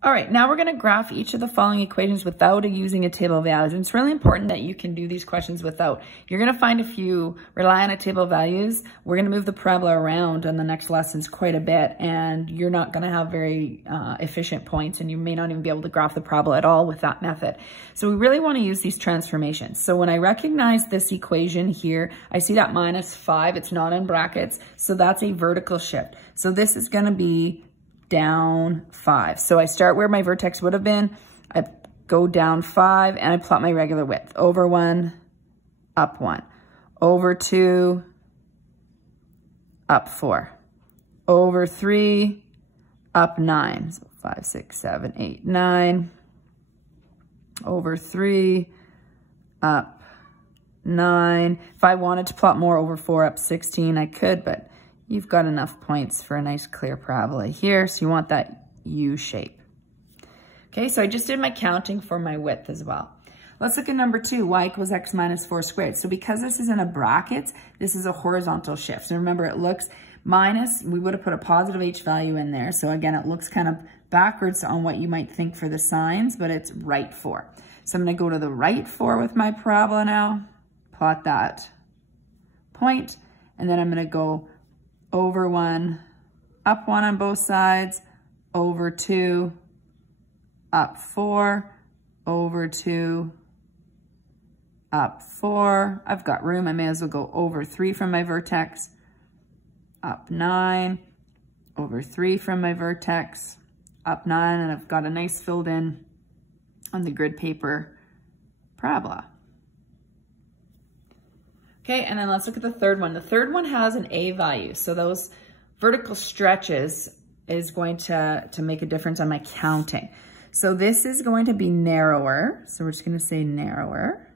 All right, now we're going to graph each of the following equations without using a table of values. And it's really important that you can do these questions without. You're going to find if you rely on a table of values, we're going to move the parabola around in the next lessons quite a bit, and you're not going to have very efficient points, and you may not even be able to graph the parabola at all with that method. So we really want to use these transformations. So when I recognize this equation here, I see that -5, it's not in brackets, so that's a vertical shift. So this is going to be down 5. So I start where my vertex would have been, I go down 5, and I plot my regular width. Over 1, up 1. Over 2, up 4. Over 3, up 9. So 5, 6, 7, 8, 9. Over 3, up 9. If I wanted to plot more over 4, up 16, I could, but you've got enough points for a nice clear parabola here, so you want that U shape. Okay, so I just did my counting for my width as well. Let's look at number 2, y equals x minus 4 squared. So because this is in a bracket, this is a horizontal shift. So remember, it looks minus, we would have put a positive h value in there. So again, it looks kind of backwards on what you might think for the signs, but it's right 4. So I'm going to go to the right 4 with my parabola now, plot that point, and then I'm going to go over 1, up 1 on both sides, over 2, up 4, over 2, up 4. I've got room. I may as well go over 3 from my vertex, up 9, over 3 from my vertex, up 9, and I've got a nice filled in on the grid paper parabola. Okay, and then let's look at the third one. The third one has an A value. So those vertical stretches is going to make a difference on my counting. So this is going to be narrower. So we're just gonna say narrower.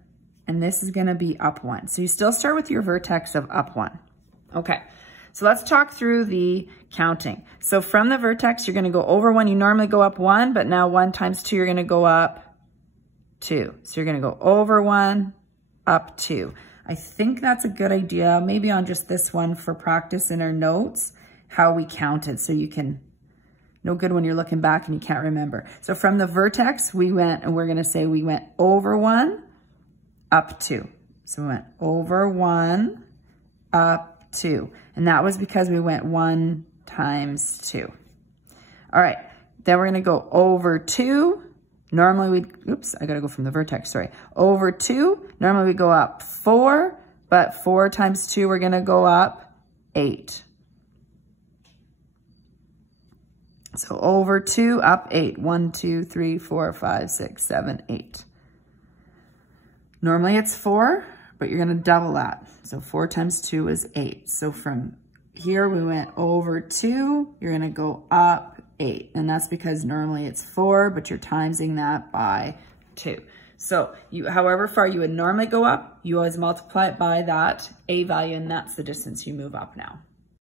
And this is gonna be up 1. So you still start with your vertex of up 1. Okay, so let's talk through the counting. So from the vertex, you're gonna go over 1. You normally go up 1, but now 1 times 2, you're gonna go up 2. So you're gonna go over 1, up 2. I think that's a good idea, maybe on just this one for practice in our notes, how we counted, so you can, no good when you're looking back and you can't remember. So from the vertex, we went, and we're gonna say we went over 1, up 2. So we went over 1, up 2. And that was because we went 1 times 2. All right, then we're gonna go over 2. Normally we'd, oops, I gotta go from the vertex, sorry. Over 2, normally we go up 4, but 4 times 2, we're gonna go up 8. So over 2, up 8. 1, 2, 3, 4, 5, 6, 7, 8. Normally it's 4, but you're gonna double that. So 4 times 2 is 8. So from here we went over 2, you're gonna go up 8. And that's because normally it's 4, but you're timesing that by 2. So however far you would normally go up, you always multiply it by that A value, and that's the distance you move up now.